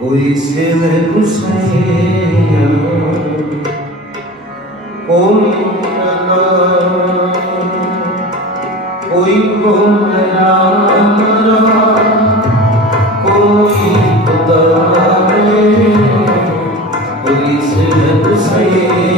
कोई सिर हुसैन कोई बोलना कोई खुदा कोई सिर हुसैन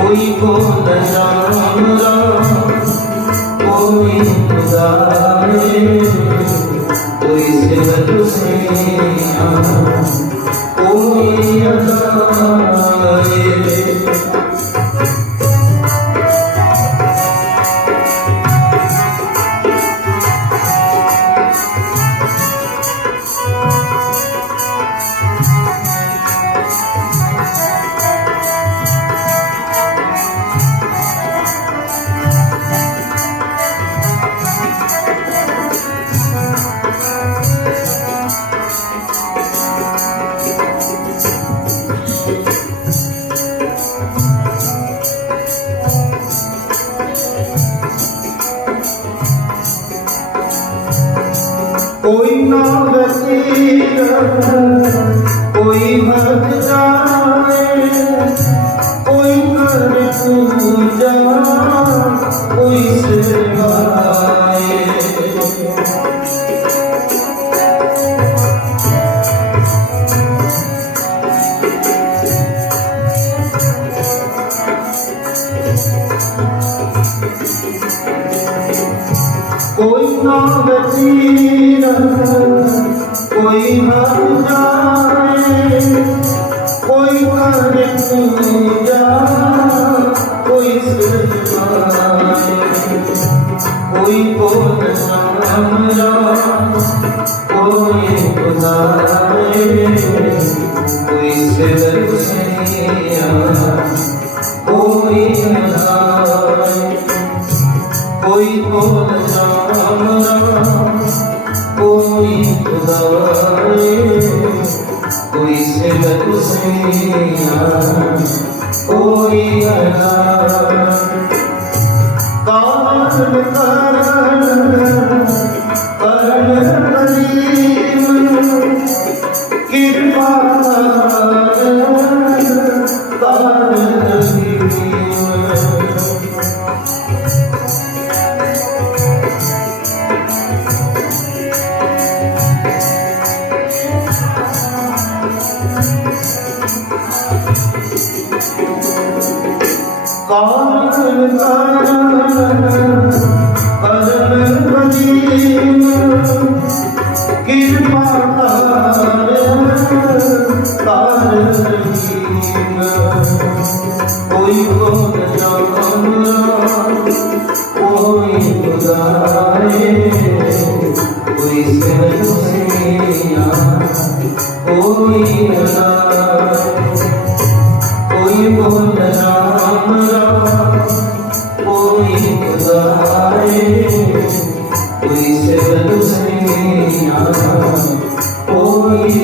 कोई बोलना कोई खुदा कोई सिर हुसैन कोई कोई ना वसीला कोई हक जाए कोई कर पूजा कोई सिवाए कोई ना वसीला कोई हक जाए कोई कर पूजा कोई सिवाए कोई बोलना कोई खुदाए कोई सिर हुसैन कोई कोई बोलना कोई खुदाए कोई सिर हुसैन कोई कान कृपा कोई कोई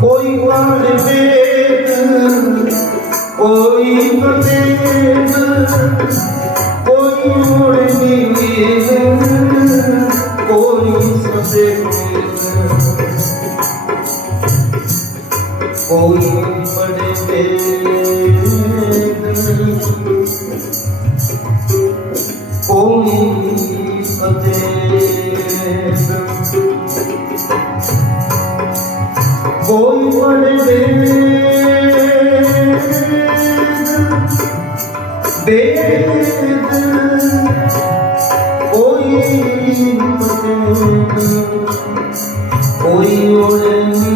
कोई वाण वेद कोई वेद कोई ओढ़नी वेद कोई सफेद कोई बड़े वेद कोई सफेद कोई बड़े वेद कोई कोई ओढ़नी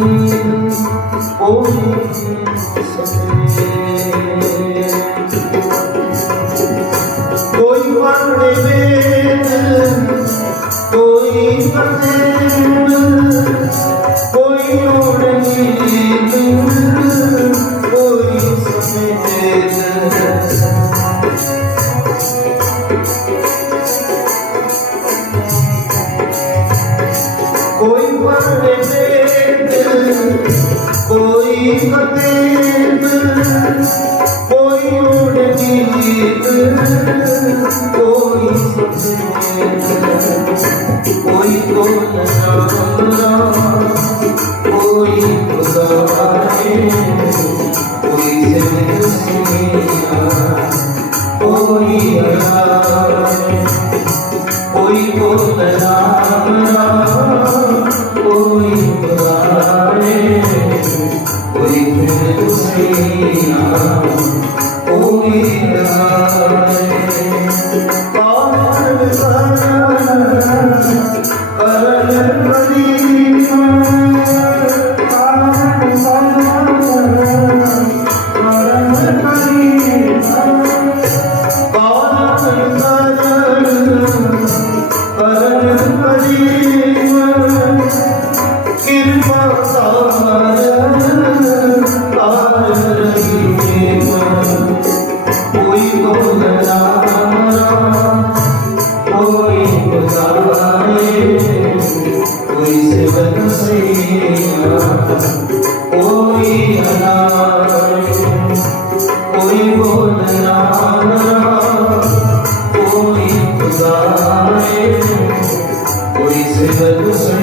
कोई सफेद कोई बड़े वेद कोई सफेद कोई ओढ़नी कोई सफेद कोई बड़े वेद कोई सफेद कोई ओढ़नी कोई सफेद कोई बोलना कोई खुदाए कोई सिमरना कोई अलाए कोई बोलना कोई खुदाए कोई सिमरना कोई अलाए कोई बोलना कोई बुलाए कोई सेवन से कोई हलाए कोई बोलना कोई बुलाए कोई सेवन से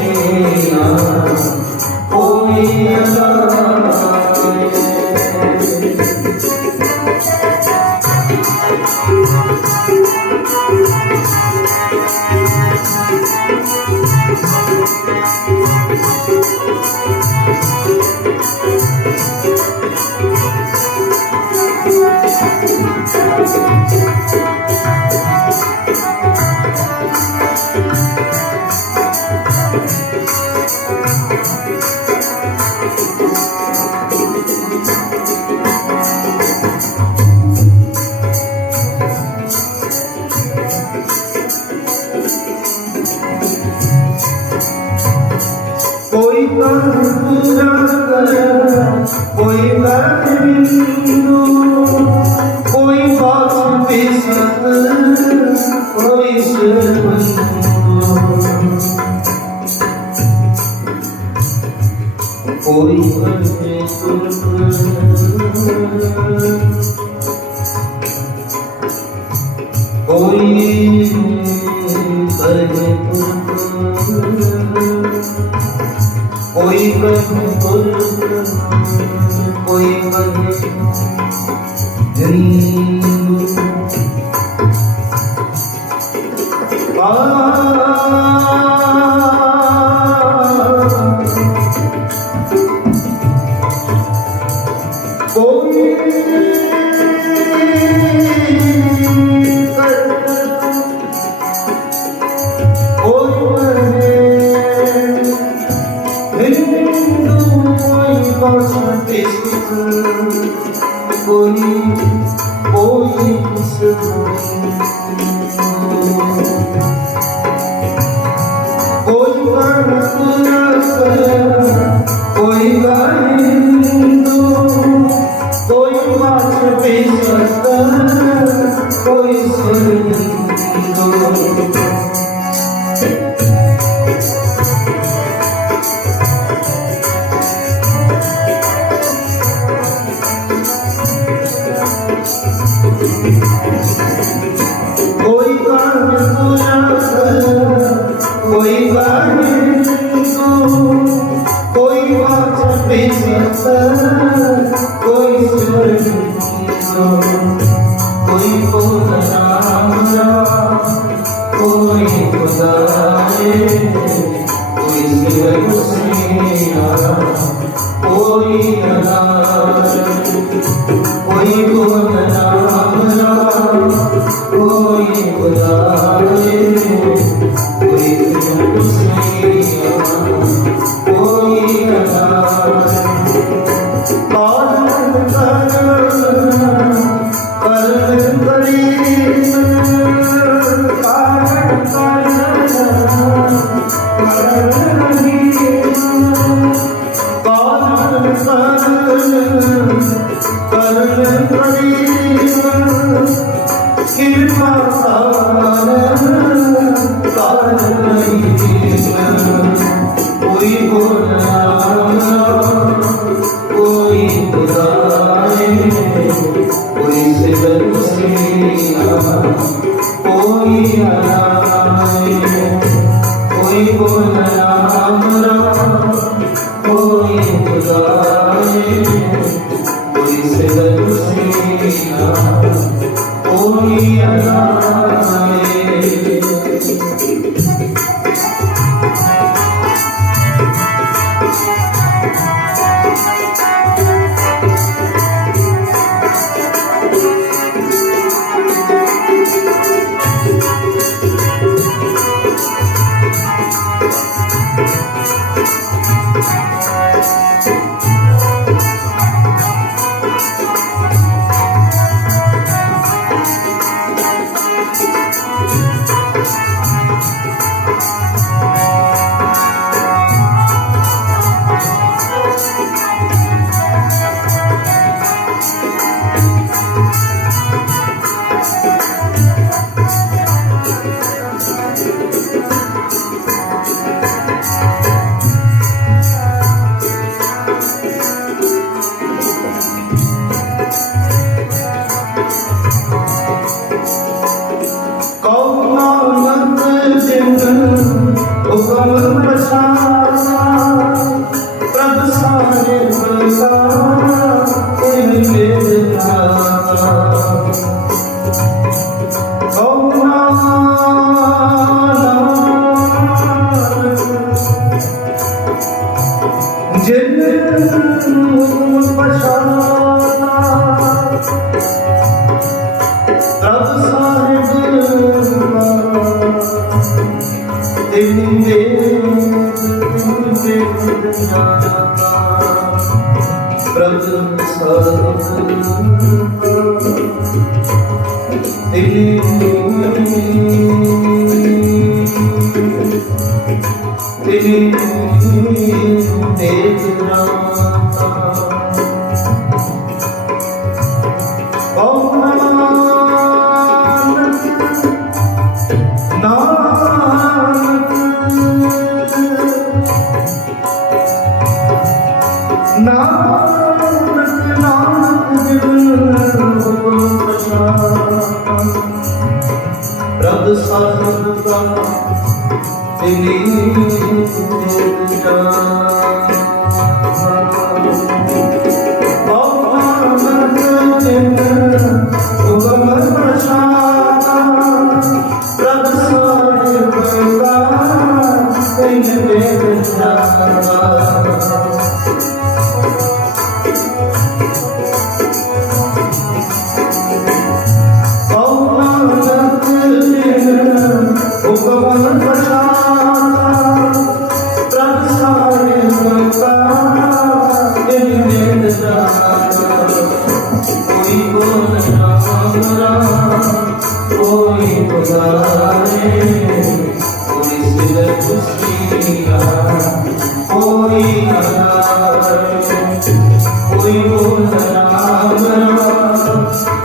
कोई हलाए कोई पूरा करे कोई बात बिंदु कोई बात बेसत कोई कोई बने कोई कोई बने कोई बने कोई कोई सिंधु कोई कोई कोई कोई कोई कोई खुदाए कोई कोई कोई कोई खुदाए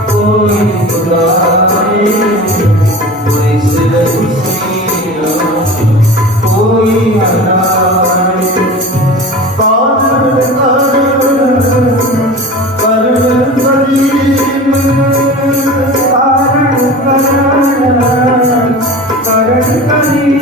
कोई कोई खुदाए कोई सिर खुशियाँ कोई अनाए कारण करीम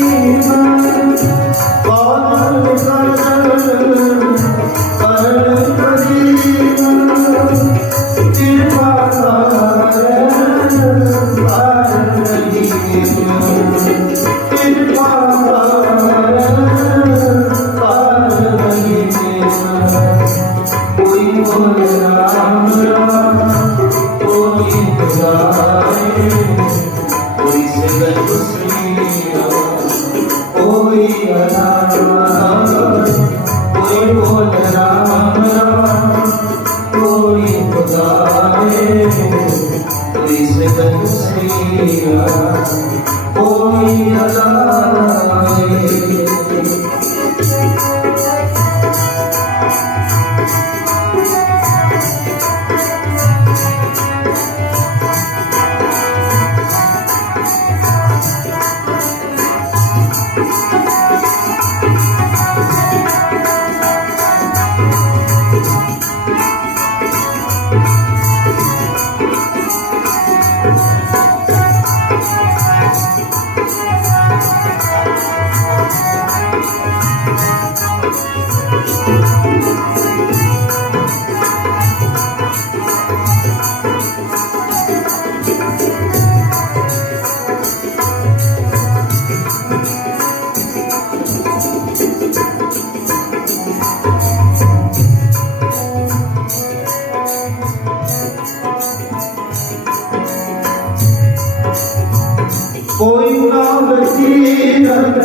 कोई नाम सीरत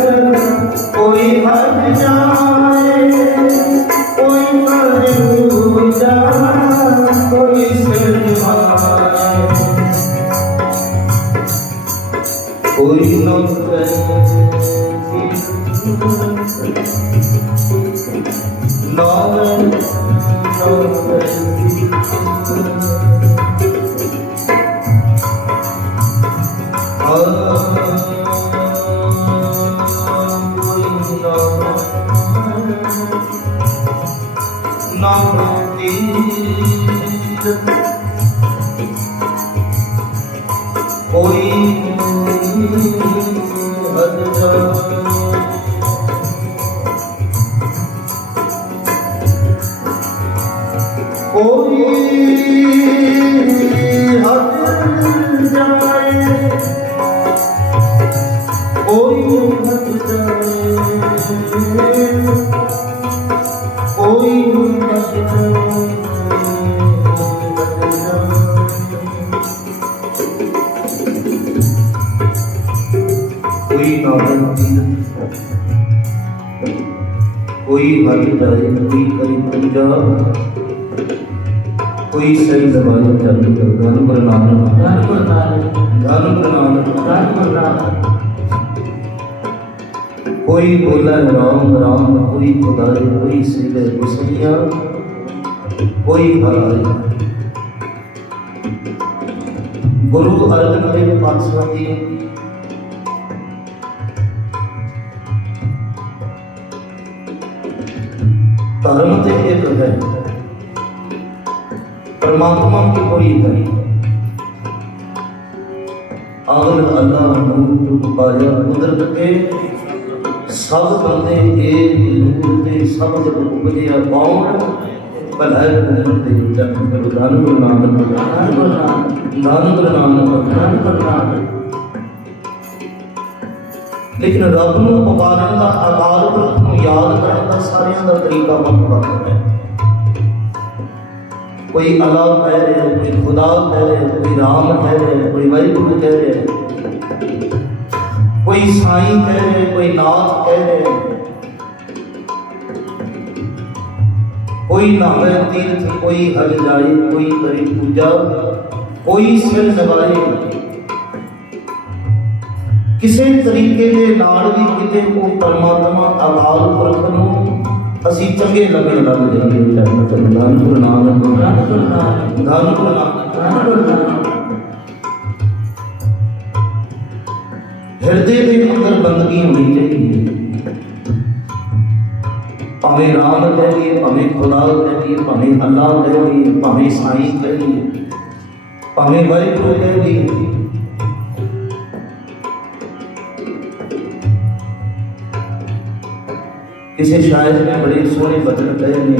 कोई हट जाए कोई मर जाए कोई सिर झुकाए कोई नौकर कोई हट जाए कोई करी पूजा कोई सही दवाई चालू कर धन गुरु नानक कोई बोला राम राम कोई खुदाए कोई सिले गुसैया कोई हराए गुरु अर्जन देव पातशाह जी धर्म तो एक है परमात्मा की कोई है अगर अल्लाह नूर पाया कुदरत के सब बंदे एक नूर के सब जब उपजे पाउन भलाई कुदरत के जन्म कर धन गुरु नानक लेकिन रब नूं पुकारन दा अकाल पुरख नूं याद करन दा सारियां दा तरीका वख-वख है। कोई अल्लाह कह रहे हो, कोई खुदा कह रहे हो, कोई राम कह रहे हो, कोई वाहिगुरू कह रहे हो, कोई साईं कह रहे हो, कोई नाथ कह रहे हो, कोई नहावे तीर्थ, कोई हज जाए, कोई करे पूजा, कोई सिर नवाए। किसी तरीके के नाल भी किते को परमात्मा अकाल पुरख नूं असी चंगे लगन लग जाइए। धन गुरु नानक। हृदय के अंदर बंदगी होनी चाहिए। भावें राम कह दिए, भावें खुदा कह दिए, भावें अल्लाह कह दिए, भावें साईं कह दिए, भावें वाहिगुरू कह दिए, किसी शायर ने बड़े सोहने वचन कहे ने,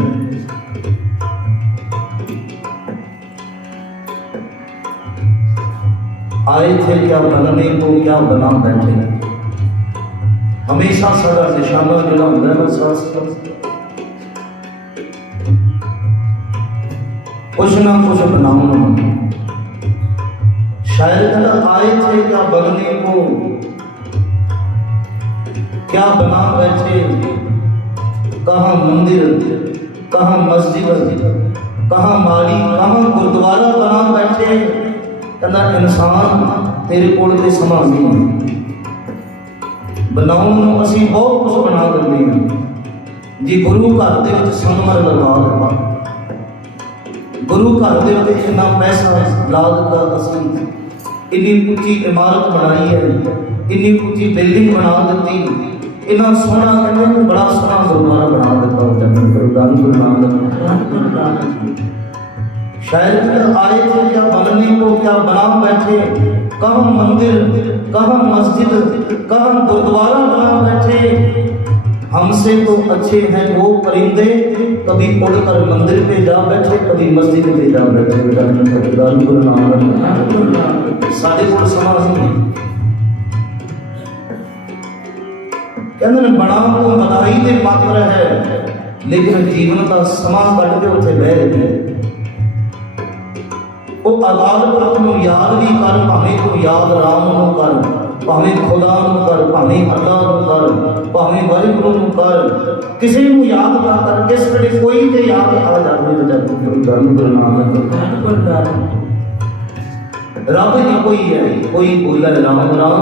आए थे क्या बनने को क्या बना बैठे। हमेशा सारा निशाना जो होंगे ना कुछ ना कुछ बनाओ। शायद आए थे क्या बनने को क्या बना बैठे। कहाँ मंदिर, कहाँ मस्जिद, कहाँ माली, कहाँ गुरुद्वारा बना बैठे। कहना इंसान तेरे कोल ते समा नहीं बनाओ। असी बहुत कुछ बना देंगे हैं जी। गुरु घर के संगमर लगा दिता, गुरु घर के इन्ना पैसा ला दिता, असी इन्नी उच्ची इमारत बनाई है, इन्नी उच्ची बिल्डिंग बना दी, इन्ना सोहना कहते बड़ा सोहना गुरुद्वारा बना दिता। गुरु नानक शायद आए थे क्या बनने को क्या बना बैठे। कहाँ मंदिर, कहाँ मस्जिद, कहाँ गुरुद्वारा बना बैठे। हमसे तो अच्छे हैं वो परिंदे, कभी उड़कर मंदिर पे जा बैठे, कभी मस्जिद पे जा बैठे। साढ़े को समाज में कहते बड़ा तो बधाई के पात्र है, लेकिन जीवन का समा कट के उत्थे बह गए। वो अकाल पुरख नूं याद भी कर, भावें तू याद राम नूं कर, भावें खुदा नूं कर, भावें अल्लाह नूं कर, भावें वाहिगुरू नूं कर, किसी नूं याद ना कर। किस वेले कोई ते याद आ जावे गुरु नानक। रब ही कोई है, कोई बोले राम राम,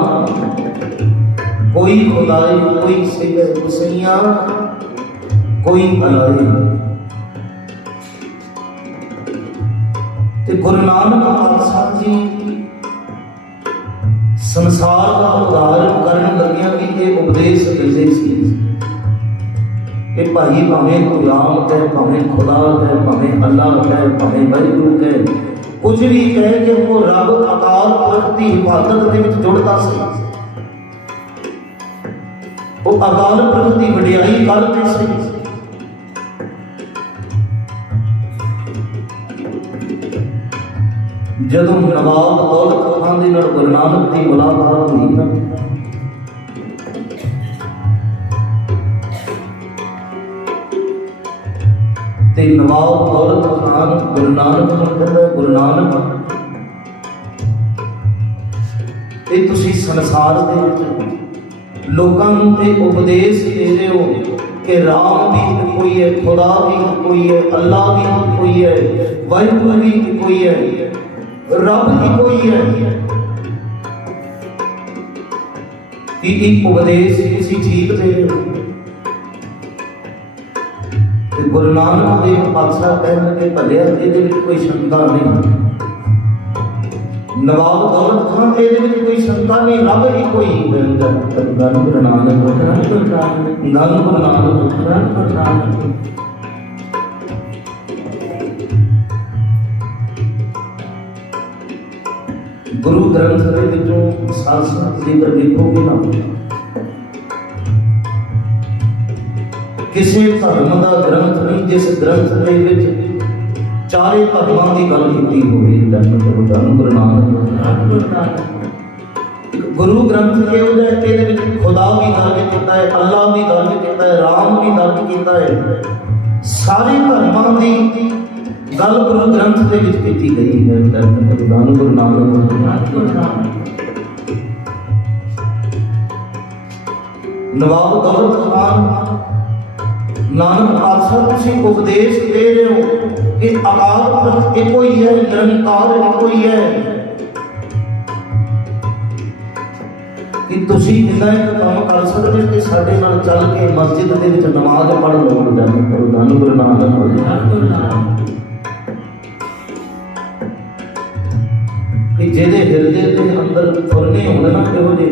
कोई खुदाई, कोई सिर हुसैया, कोई अलाई। गुरु नानक पातशाह जी संसार का उदाहरण करने लगिया कि ये उपदेश देते कि भाई भावें तू राम कह, भावें खुदा कह, भावें अल्लाह कह, भावें वाहिगुरू कह, कुछ भी कह के वो रब अकाल पुरख की हिफाजत के विच जुड़ता सी। वो अकाल पुरख की वडियाई करते सी। जदों नवाब दौलत खान दे नाल गुरु नानक की मुलाकात हुई ना, ते नवाब दौलत खान गुरु नानक नूं कहंदा, गुरु नानक ये तुसीं संसार दे विच लोकां नूं ते उपदेश दे रहे हो कि राम भी कोई है, खुदा भी कोई है, अल्लाह भी कोई है, वाहिगुरू भी कोई है, रब ही कोई है। कि एक उपदेश किसी ठीक दे गुरु नानक देव पातशाह कहने भलिया ये कोई शंका नहीं। नवाब दौलत खान ये कोई शंका नहीं, रब ही कोई। धन गुरु नानक, धन गुरु नानक। गुरु ग्रंथ के विचों साथ जिक्र देखोगे ना, किसी धर्म का ग्रंथ नहीं जिस ग्रंथ के विच चारे धर्मां की गल की होगी। गुरु नानक गुरु ग्रंथ के खुदा भी दर्ज किया है, अल्लाह भी दर्ज किया है, राम भी दर्ज किया है। सारे धर्मां की गल गुरु ग्रंथ के विच की गई है। गुरु नानक नवाब दौलत खान नानक पातशाह तुसीं उपदेश दे रहे हो कि अकाल पुरख एको ही है, निरंकार एको ही है, कि तुसीं इन्ना एक काम कर सकते कि साडे नाल चल के मस्जिद दे विच नमाज पढ़ लो। गुरु नानक कि जेदे हृदय के अंदर फुरने होने ना इहो जे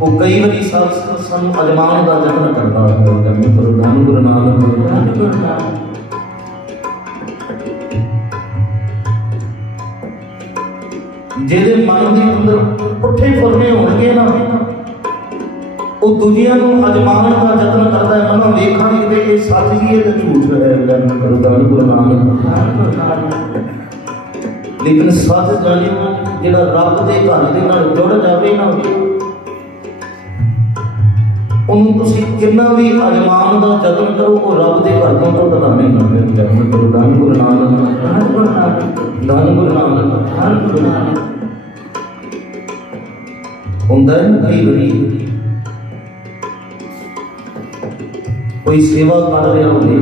वो कई बारी सानू अजमान का यत्न करता है। धन गुरु नानक ਜਿਹਦੇ ਮਨ ਦੇ ਅੰਦਰ ਪੁੱਠੇ ਫੁਰਨੇ ਹੋਣਗੇ ਨਾ, ਉਹ ਦੁਨੀਆ ਨੂੰ ਅਜਮਾਉਣ ਦਾ ਯਤਨ ਕਰਦਾ ਹੈ। ਮਨਾਂ ਵੇਖਾਂਗੇ ਕਿ ਇਹ ਸੱਚ ਹੀ ਹੈ ਤੇ ਝੂਠ ਹੈ। ਧੰਨ ਗੁਰੂ ਨਾਨਕ। ਲੇਕਿਨ ਸੱਚ ਜਾਣਿਓ, ਜਿਹੜਾ ਰੱਬ ਦੇ ਘਰ ਦੇ ਨਾਲ ਜੁੜ ਜਾਵੇ ਨਾ, ਉਹਨੂੰ ਤੁਸੀਂ ਕਿੰਨਾ ਵੀ ਅਜਮਾਉਣ ਦਾ ਯਤਨ ਕਰੋ, ਉਹ ਰੱਬ ਦੇ ਘਰ ਤੋਂ ਟੁੱਟਦਾ ਨਹੀਂ ਹੁੰਦਾ। ਧੰਨ ਗੁਰੂ ਨਾਨਕ। ਧੰਨ ਗੁਰੂ ਨਾਨਕ। ਹੁੰਦਾ ਕਈ ਵਾਰੀ ਕੋਈ ਸੇਵਾ ਕਰ ਰਿਹਾ ਹੋਵੇ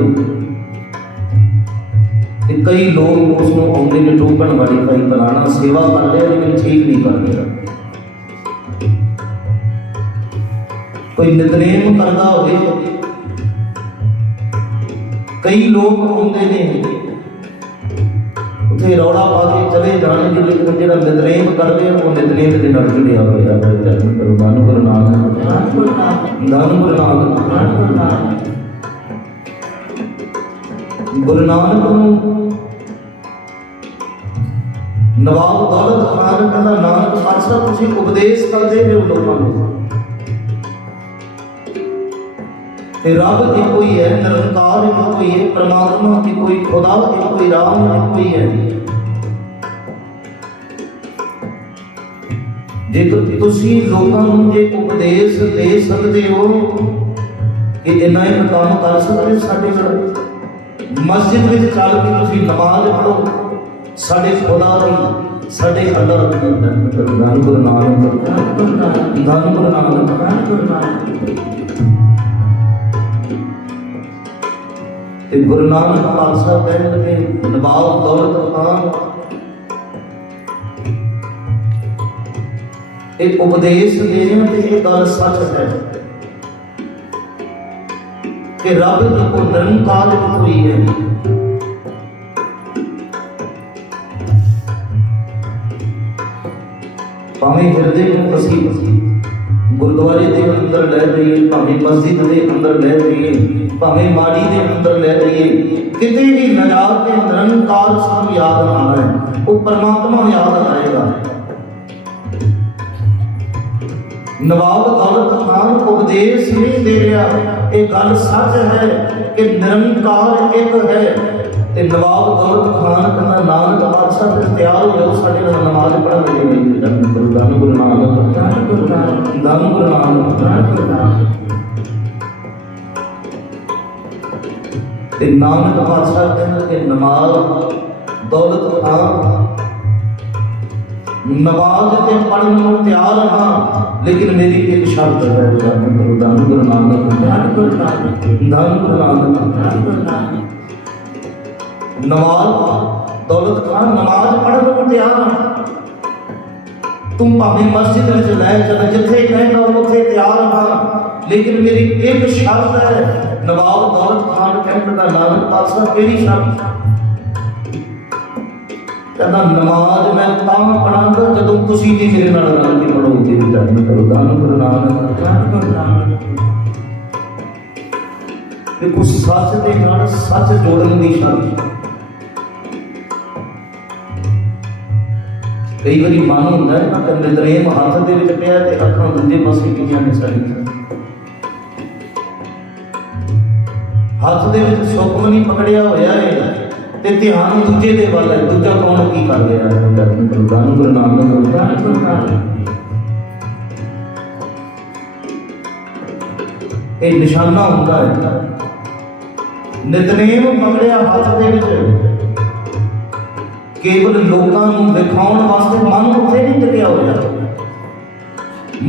ਤੇ ਕਈ ਲੋਕ ਉਸ ਨੂੰ ਆਉਂਦੇ ਨੇ ਟੋਕਣ ਵਾਲੀ, ਭਾਈ ਫਲਾਣਾ ਸੇਵਾ ਕਰ ਰਿਹਾ ਲੇਕਿਨ ਠੀਕ ਨਹੀਂ ਕਰ ਰਿਹਾ। ਕੋਈ ਨਿਤਨੇਮ ਕਰਦਾ ਹੋਵੇ, ਕਈ ਲੋਕ ਆਉਂਦੇ ਨੇ ਉੱਥੇ ਰੌਲਾ ਪਾ ਕੇ ਚਲੇ ਜਾਣਗੇ, ਲੇਕਿਨ ਜਿਹੜਾ ਨਿਤਨੇਮ ਕਰਦੇ ਉਹ ਨਿਤਨੇਮ ਦੇ ਨਾਲ ਜੁੜਿਆ ਹੋਇਆ। ਧੰਨ ਗੁਰੂ ਨਾਨਕ। ਧੰਨ ਗੁਰੂ ਨਾਨਕ। ਗੁਰੂ ਨਾਨਕ ਨੂੰ ਨਵਾਬ ਦੌਲਤ ਖਾਨ ਕਹਿੰਦਾ, ਨਾਨਕ ਪਾਤਸ਼ਾਹ ਤੁਸੀਂ ਉਪਦੇਸ਼ ਕਰਦੇ ਹੋ ਲੋਕਾਂ ਨੂੰ, ਤੇ ਰੱਬ ਇੱਕੋ ਹੀ ਹੈ, ਨਿਰੰਕਾਰ ਇੱਕੋ ਹੀ ਹੈ, ਪਰਮਾਤਮਾ ਇੱਕੋ ਹੀ, ਖੁਦਾ ਇੱਕੋ ਹੀ, ਰਾਮ ਇੱਕੋ ਹੀ ਹੈ। ਜੇਕਰ ਤੁਸੀਂ ਲੋਕਾਂ ਨੂੰ ਜੇ ਉਪਦੇਸ਼ ਦੇ ਸਕਦੇ ਹੋ ਕਿ ਇੰਨਾ ਹੀ ਕੰਮ ਕਰ ਸਕਦੇ, ਸਾਡੇ ਨਾਲ ਮਸਜਿਦ ਵਿੱਚ ਚੱਲ ਕੇ ਤੁਸੀਂ ਨਮਾਜ਼ ਪੜ੍ਹੋ, ਸਾਡੇ ਖੁਦਾ ਦੀ, ਸਾਡੇ ਅੱਲਾਹ ਦੀ। ਧੰਨ ਗੁਰੂ ਨਾਨਕ। ਧੰਨ ਗੁਰੂ ਨਾਨਕ। ਤੇ ਗੁਰੂ ਨਾਨਕ ਪਾਤਸ਼ਾਹ ਕਹਿੰਦੇ ਨਵਾਬ ਦੌਲਤ ਖਾਨ एक उपदेश दे रहे हैं, तो ये गल सच है कि रब को निरंकार कोई है। भावें हिरदे में असी गुरुद्वारे के अंदर लै जाइए, भावें मस्जिद के अंदर लै जाइए, भावें माड़ी के अंदर लै जाइए, किते भी न जाके निरंकार सानू याद आना है, वो परमात्मा याद आएगा। नवाब दौलत खान उपदेश नहीं दे रहा, एक गल सच है कि निरंकार एक है। ते नवाब दौलत खान कहना, नानक पातशाह फिर तैयार हो जाओ, साडे नाल नमाज पढ़न लगे। धन गुरु नानक। धन गुरु नानक। ते नानक पातशाह कहना कि नवाब दौलत खान नमाज के पढ़ने को तैयार हाँ, लेकिन मेरी एक शर्त है। धन गुरु नानक। धन गुरु नानक। नमाज दौलत खान नमाज पढ़ने को तैयार, तुम भावें मस्जिद में लै चल, जिथे कहेगा उथे तैयार हाँ, लेकिन मेरी एक शर्त है। नवाब दौलत खान कहता, नानक पातशाह केड़ी शर्त? कहना, नमाज मैं तां पढ़ांगा जदों तुसीं भी मेरे नाल रल के पढ़ोगे। धन गुरु नानक। देखो सच दे नाल सच जोड़न दी शर्त। कई बारी मन होंदा है ना कि नितनेम हथ दे विच पिया ते अखां दूजे पासे पईयां ने साडीआं, हथ दे विच सुखम नहीं पकड़िया होया है ते ध्यान दूजे दे वाल है, दूजा कौन की कर रहा है। धन गुरु नानक। ये निशाना होता है। नितनेम पकड़िया हाथ दे विच केवल लोकां नूं दिखाउण वास्ते मन उत्थे नहीं टिकिया होया,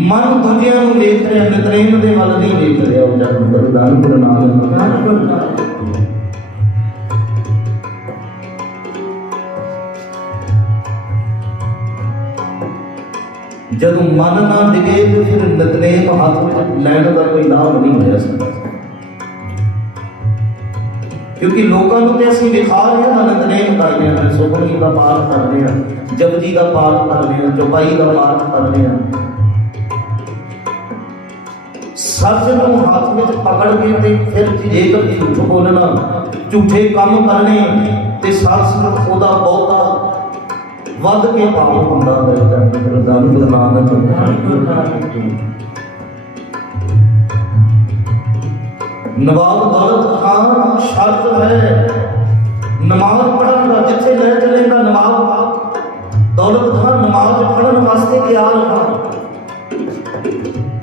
मन दूजियां नूं देख रहा, नितनेम दे वाल नहीं देख रहा। धन गुरु नानक। जदों मन ना डिगे तो फिर नितनेम हाथ में लैण का कोई लाभ नहीं हो सकता, क्योंकि लोगों को तो असं दिखा रहे हैं, नितनेम कर रहे हैं, सुखमनी का पाठ कर रहे हैं, जपजी का पाठ कर रहे हैं, चौपाई का पाठ कर रहे हैं, सच को हाथ में पकड़ के ते फिर जेकर झूठ बोलना, झूठे काम करने ते साथ साथ ओदा बहुता वध के पाप हुंदा है। धन गुरु नानक नवाब दौलत खान शर्त है नमाज पढ़न का, जिथे ले चलेगा नवाब दौलत खान नमाज पढ़न वास्ते तैयार रहा,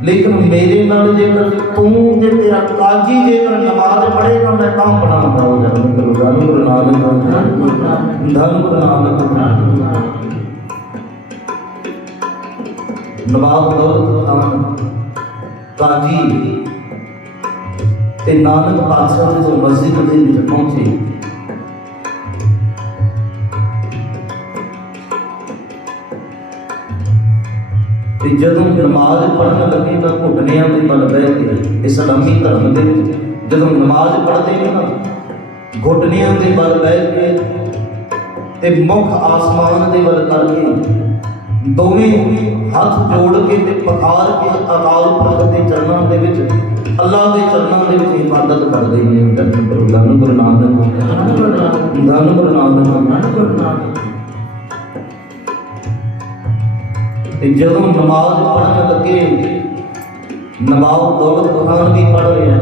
लेकिन मेरे नाल जेकर तू ते तेरा काजी जेकर नमाज पढ़ेगा मैं तां पढ़ाऊंगा। धन गुरु नानक धन गुरु नानक। नवाब दौलत खान काजी ते नानक पातशाह जो मस्जिद दे विच पहुंचे, जदों नमाज पढ़न लगे तो घुटनियां के बल बह के इस्लामी धर्म के जदों नमाज पढ़ते हैं ना घुटनियां के बल बह के ते मुख आसमान के बल करके दोवें हाथ जोड़ के ते पखार के अकाल पुरख के चरणों के विच अल्लाह के चरणों के विच इबादत करते हैं। धन गुरु नानक धन गुरु नानक। जदों नमाज पढ़न लगे नवाब दौलत खान भी पढ़ रहे हैं,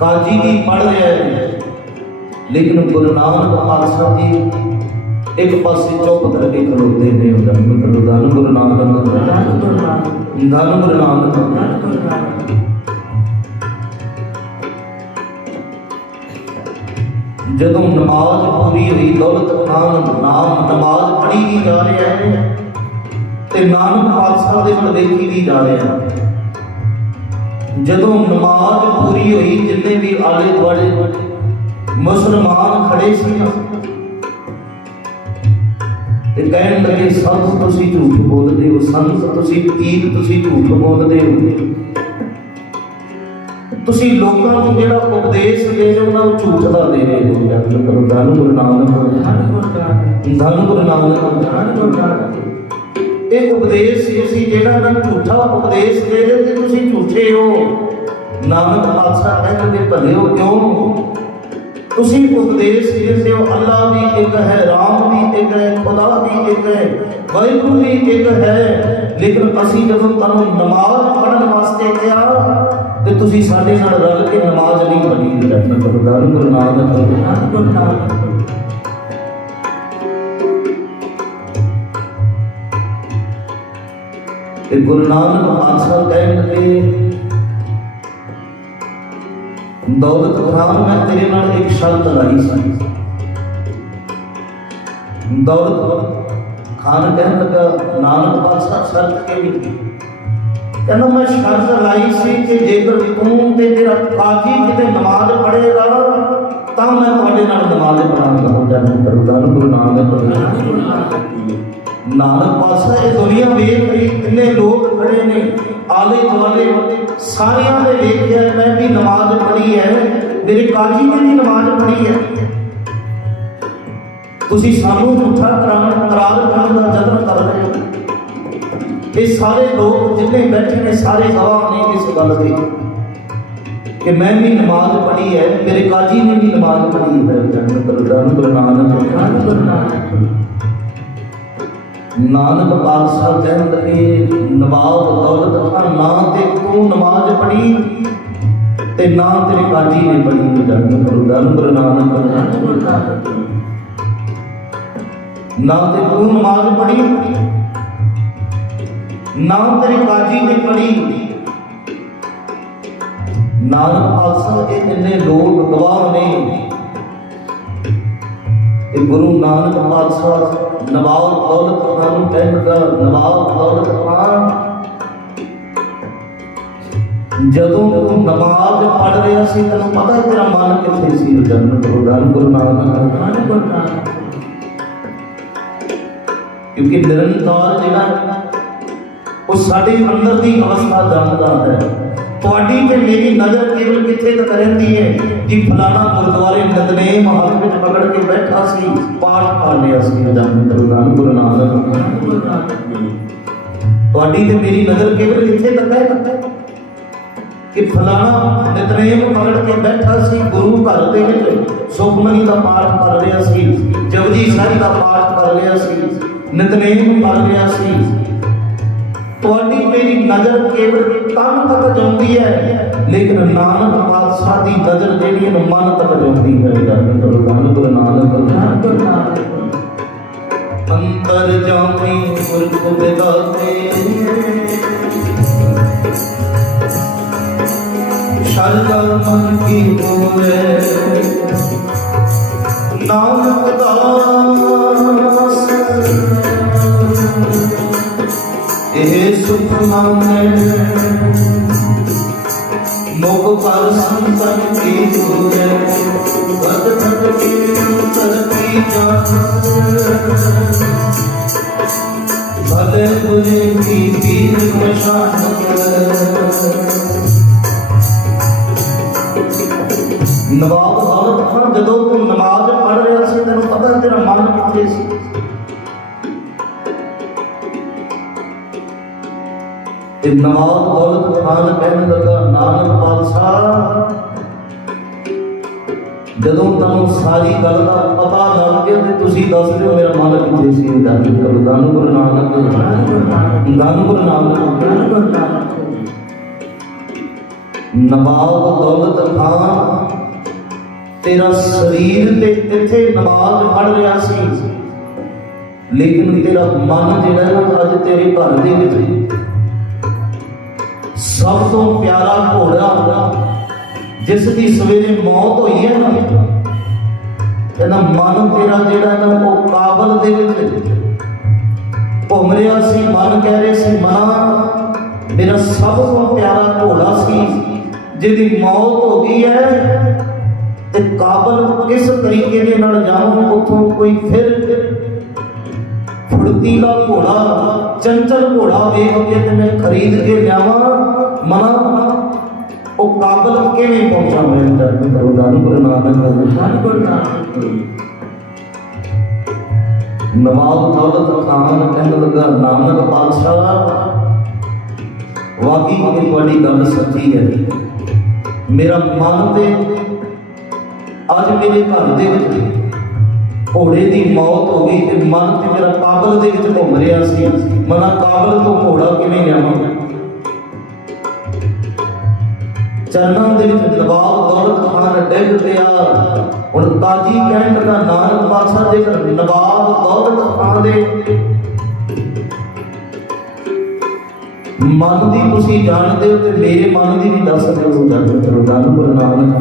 काजी भी पढ़ रहे हैं, लेकिन गुरु नानक पातशाह जी एक पासे चुप करके खलोते हैं। धन गुरु नानक धन गुरु नानक। जदों नमाज पूरी हुई दौलत खान नाम नमाज पढ़ी भी जा रहे हैं ते नानक पातशाह दे वल देखी भी जा रहे हैं। जदों नमाज पूरी हुई जिन्ने भी आले दुआले मुसलमान खड़े सी ते कहन लगे संत तुसीं झूठ बोलदे हो, संत तुसीं पीर तुसीं झूठ बोलदे हो, तुसी लोगों को जेड़ा उपदेश दे रहे हो ना झूठ का दे रहे हो। धन गुरु नानक धन गुरु नानक। एक उपदेश तुसी जेड़ा ना झूठा उपदेश दे रहे हो ते तुसी झूठे हो। नानक पातशाह कहते भले हो क्यों? तुसी उपदेश देते हो अल्लाह भी एक है, राम भी एक है, खुदा भी एक है, वाहिगुरू भी एक है, लेकिन असी जब तुहानू नमाज पढ़न वास्ते कहा ते तुसी साडे नाल रल के नमाज नहीं पढ़ी। धन गुरु नानक। ते गुरु नानक पातशाह कहन लगे दौलत खान मैं तेरे नाल एक शर्त लाई सी। दौलत खान कहन लगा नानक पातशाह शर्त केड़ी? कहना मैं शर्त लाई सी कि जेकर तू ते तेरा काजी किते नमाज पढ़ेगा तां मैं तुहाडे नाल नमाज पढ़ाऊंगा। धन गुरु नानक। नानक पातशाह ये दुनिया वेख रही, कितने लोग खड़े ने आले दुआले सारियां ने वेखिया मैं भी नमाज पढ़ी है, मेरे काजी ने भी नमाज पढ़ी है, तुसी सानू झूठा करार करने का जतन कर रहे हो। ये सारे लोग जितने बैठे ने सारे गवाह ने इस गल के कि मैं भी नमाज पढ़ी है, मेरे काजी ने भी नमाज पढ़ी है। धन गुरु नानक। नानक पातशाह कहन लगे नवाब दौलत खान ना ते तू नमाज पढ़ी ते ना तेरे काजी ने पढ़ी। धन गुरु नानक। ना ते तू नमाज पढ़ी ना तेरे काजी ने पढ़ी। नानक पातशाह के जिन्ने लोग गवाह ने गुरु नानक पातशाह नवाब दौलत खान कहन लगा नवाब दौलत खान जदों तू नमाज पढ़ रहा सी तेन पता है तेरा मन किथे सी? धन गुरु नानक। क्योंकि निरंकार जिहड़ा वो साडे अंदर की अवस्था जानता है। तुहाडी ते मेरी नजर केवल किथे तक रहती है कि फलाना गुरुद्वारे नितनेम हाथ में पकड़ के बैठा सी पाठ कर लिया सी। धन गुरु नानक। ਤੁਹਾਡੀ ਤੇ ਮੇਰੀ ਨਜ਼ਰ ਕੇਵਲ ਇੱਥੇ ਤੱਕ ਹੈ ਕਿ ਫਲਾਣਾ ਨਿਤਨੇਮ ਪਕੜ ਕੇ ਬੈਠਾ ਸੀ ਗੁਰੂ ਘਰ ਦੇ ਵਿੱਚ ਸੁਖਮਨੀ ਦਾ ਪਾਠ ਕਰ ਰਿਹਾ ਸੀ, ਜਪਜੀ ਸਾਹਿਬ ਦਾ ਪਾਠ ਕਰ ਰਿਹਾ ਸੀ, ਨਿਤਨੇਮ ਕਰ ਰਿਹਾ ਸੀ। ਤੁਹਾਡੀ ਮੇਰੀ ਨਜ਼ਰ ਕੇਵਲ ਤਨ ਤੱਕ ਜਾਂਦੀ ਹੈ, ਲੇਕਿਨ ਨਾਨਕ ਪਾਤਸ਼ਾਹ ਦੀ ਨਜ਼ਰ ਜਿਹੜੀ ਹੈ ਮਨ ਤੱਕ ਜਾਂਦੀ ਹੈ। ਗੁਰੂ ਨਾਨਕ ਅੰਤਰ ਜਾਮੀ ਪੁਰਖ ਵਿਦਾਤੇ ਸ਼ਰਦਾ ਮਨ ਕੀ ਹੋਵੇ ਨਾਨਕ ਦਾਸ ਇਹ ਸੁਖ ਮਾਨੇ ਮੋਹ ਪਰ ਸੰਤਨ ਕੀ ਹੋਵੇ ਵਦ ਵਦ ਕੀ ਤਰਕੀ ਜਾਨ ਭਲੇ ਬੁਰੇ ਕੀ ਪੀਰ ਪਛਾਣ ਨਵਾਬ ਦੌਲਤ ਖਾਨ ਜਦੋਂ ਤੂੰ ਨਮਾਜ਼ ਪੜ੍ਹ ਰਿਹਾ ਸੀ ਤੈਨੂੰ ਪਤਾ ਤੇਰਾ ਮਨ ਕਿੱਥੇ ਸੀ? ਤੇ ਨਵਾਬ ਦੌਲਤ ਖਾਨ ਕਹਿਣ ਲੱਗਾ ਨਾਨਕ ਪਾਤਸ਼ਾਹ ਜਦੋਂ ਤੁਹਾਨੂੰ ਸਾਰੀ ਗੱਲ ਦਾ ਪਤਾ ਲੱਗ ਗਿਆ ਤੇ ਤੁਸੀਂ ਦੱਸ ਦਿਓ ਮੇਰਾ ਮਨ ਕਿੱਥੇ ਸੀ? ਦਾਨ ਗੁਰੂ ਨਾਨਕ ਨਵਾਬ ਦੌਲਤ ਖਾਨ तेरा शरीर ते इत्थे नमाज पढ़ रहा सी, लेकिन तेरा मन जिहड़ा ना अज तेरे घर दे विच सब तो प्यारा घोड़ा जिस दी सवेरे मौत हुई है ना, कहना मन तेरा जिहड़ा ना वो काबल दे विच घूम रहा सी। मन कह रहे सी मना मेरा सब तो प्यारा घोड़ा सी जिहदी मौत हो गई है ते काबल किस तरीके दे नाल जाऊं, उथों कोई फिर फुर्तीला घोड़ा चंचल घोड़ा वेख के ते मैं खरीद के लियावां मना ओ काबल किवें पहुंचा? मैं गुरु नानक नवाब दौलत खान कहने लगा नानक पातशाह वाकई ये बड़ी गल सच्ची है, मेरा मन ते अज मेरे घर दे विच घोड़े की मौत हो गई ते मन ते मेरा काबल दे विच घूम रहा सी, मना काबल तो घोड़ा किवें लियावां? चरणों दे विच नवाब दौलत खान डिग पिया। हुण काजी कहण लगा नानक पातशाह जेकर नवाब दौलत खान दे मन की तुसीं जाणदे हो ते मेरे मन की भी दस दिओ। गुरु नानक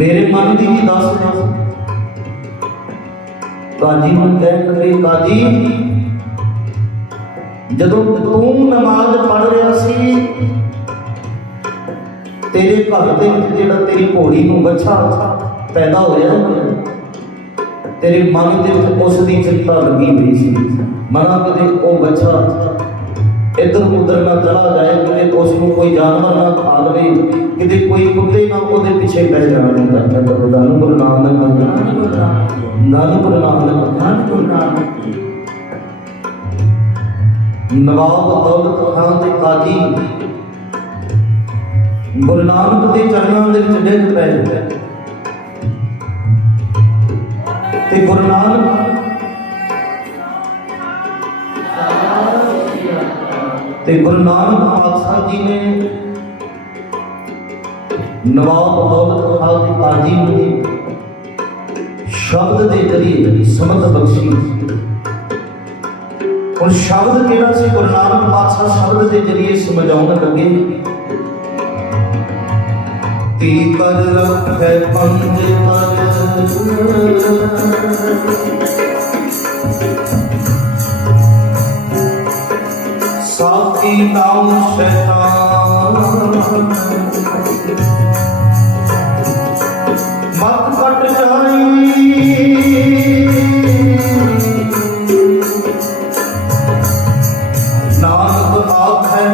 मेरे मन की भी दस दिओ। काजी नूं कहण लगे काजी जदों तू नमाज पढ़ रहा सी तेरे घर दे विच जिहड़ा तेरी घोड़ी नूं बच्छा पैदा होया तेरे मन दे विच उस दी चिंता लगी हुई सी, मना कदे वो बच्चा इधर उधर ना चला जाए, किते उसनूं कोई जानवर ना खा लवे, किते कोई कुत्ते ना उहदे पीछे पै जाण। गुरु नानक नवाब दौलत खान ते काजी गुरु नानक दे चरणों दे विच डिग पए ते गुरु नानक पातशाह जी ने नवाब दौलत खान ते काजी नूं शब्द के जरिए समझ बख्शी। और शब्द केड़ा सी गुरु नानक पातशाह शब्द के जरिए समझाउण लगे ती कर रखे पंज साथी नाम शैतान मत कट जाई नानक आखे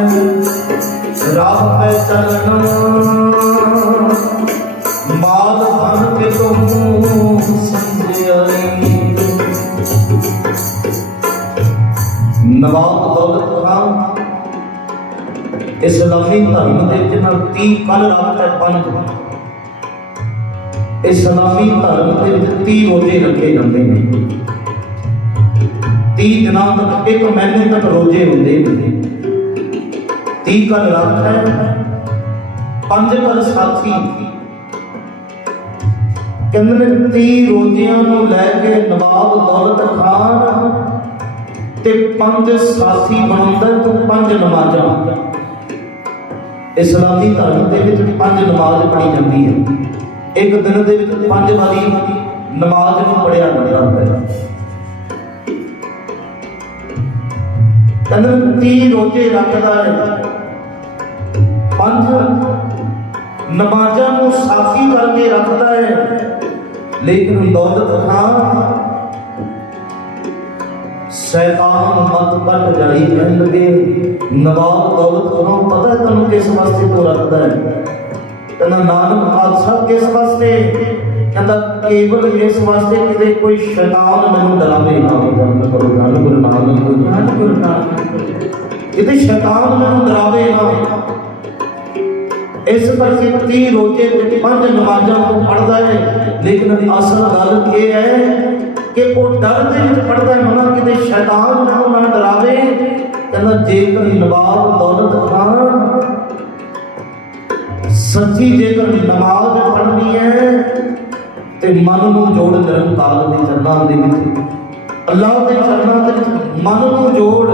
राह पे चलना माल धन के तो इस्लामी धर्म के जिन्हें 30 कल रात है 5 इस्लामी धर्म के 30 रोजे रखे जाते हैं 30 दिनों तक 1 महीने तक रोजे होंगे 30 कल रात है 5 कल साथी कहते 30 रोजियां लैके नवाब दौलत खान ते 5 साथी बनाता तो 5 नमाज़ां इस्लामी धर्म के 5 नमाज पढ़ी जाती है एक दिन के 5 बारी नमाज में पढ़िया जाता है कहते 30 रोजे रखता है 5 नमाज़ां को साथी करके रखता है लेकिन दौलत खान शैतान मत कट जाई कहन लगे नवाब दौलत खान पता है तुम किस वास्ते तो रखता है कहना नानक बादशाह किस वास्ते कहता केवल इस वास्ते कि कोई शैतान मैनू डरावे ना गुरु नानक कि शैतान मैनू डरावे ना इस करके 30 रोजे 5 नमाज़ां को पढ़ता है लेकिन असल गल ये है कि वो डर दे पढ़ता है मना कि शैतान मैनू ना डरावे कहना जेकर नवाब दौलत खान सच्ची जेकर नमाज पढ़नी है तो मन को जोड़ निरंकार के चरणों के अल्लाह के चरणों के मन को जोड़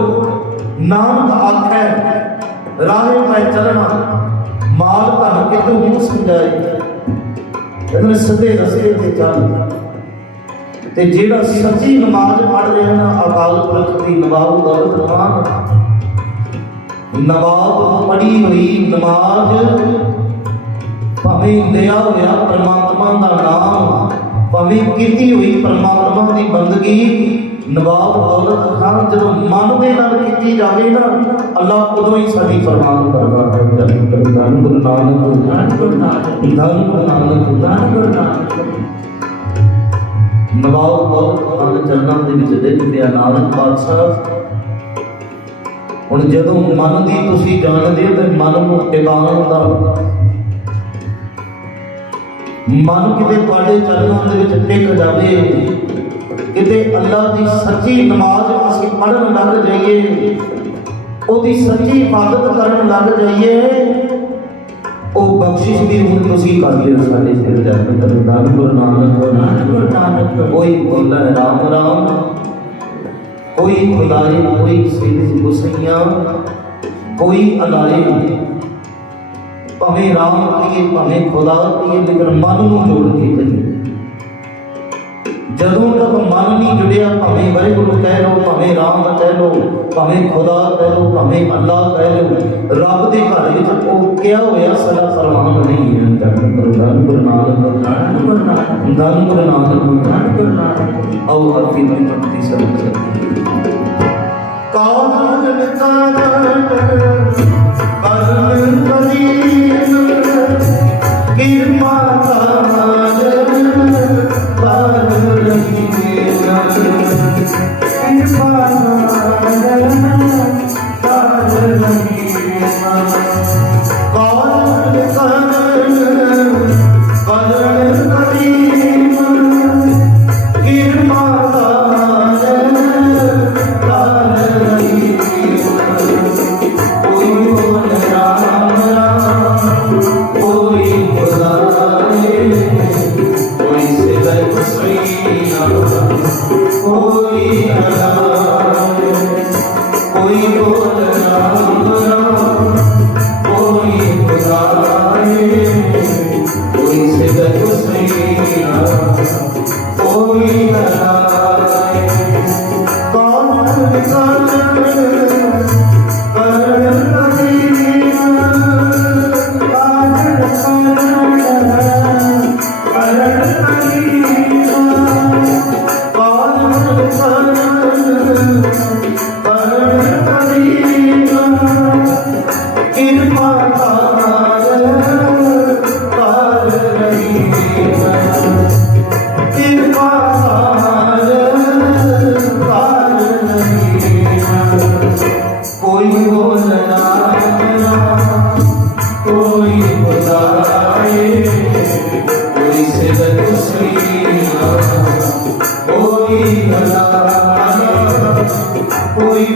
नानक आखे राह पे चलना माल धन के तू मुँह समझाए कहते सीधे रस्ते ते चल ते जेड़ा सच्ची नमाज पढ़ रहे हैं अकाल पुरख की नवाब दौलत खान नवाब पढ़ी हुई नमाज भावें लिया हुआ परमात्मा का नाम भावें की हुई परमात्मा की बंदगी नवाब दौलत खान जो मन के नाल की जाए ना अल्लाह उदों ही साडी फरमान करता है धन गुरु नानक नवाब दौलत खान चरणों के विच देखते नानक पातशाह हुण जदों मन की तुसीं जाणदे हो तो मन को टिकाण दा मन किते तुहाडे चरणों के विच टिक जावे किते अल्लाह की सच्ची नमाज असीं पढ़न लग जाइए ओदी सच्ची इबादत करन लग जाइए ओ बख्शिश भी हुण तुसीं कर लियो साडे सिर जन्म धन गुरु नानक कोई बोला राम राम कोई खुदाए कोई सिद्ध गुसैया कोई अलाए भावें राम कहिए भावें खुदा कहिए लेकिन मन को जोड़ के कहिए जदों तक मन नहीं जुड़िया भावें वाहिगुरू कह लो भावें राम कह लो भावें खुदा कह लो भावें अल्लाह कह लो रब के घर में वो क्या होया सारा फरमान नहीं है धन गुरु नानक आओ आरती में भक्ति सब कावन कावन कृपा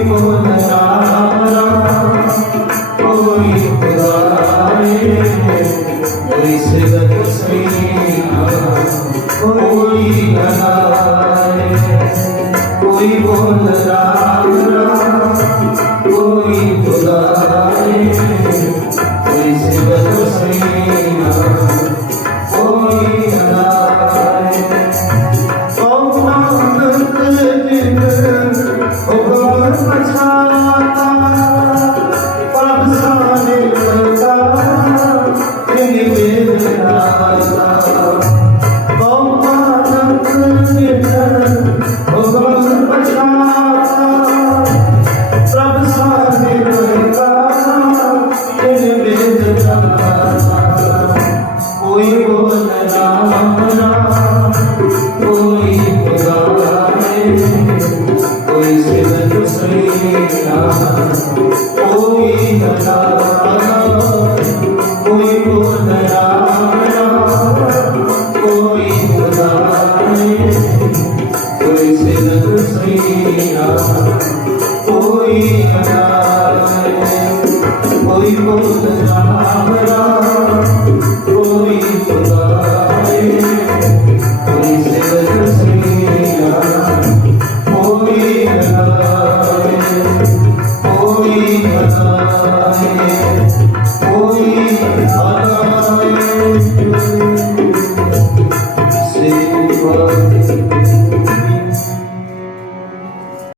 बोल राम राम, कोई पुराने, कोई सिदक सैया, कोई लगाए। कोई बोल राम राम, कोई पुराने, कोई सिदक सैया, कोई लगाए। कोई बोल राम राम, कोई पुराने, कोई सिदक सैया, कोई लगाए। कोई बोल राम राम, कोई पुराने, कोई सिदक सैया, कोई लगाए। कोई बोल राम राम,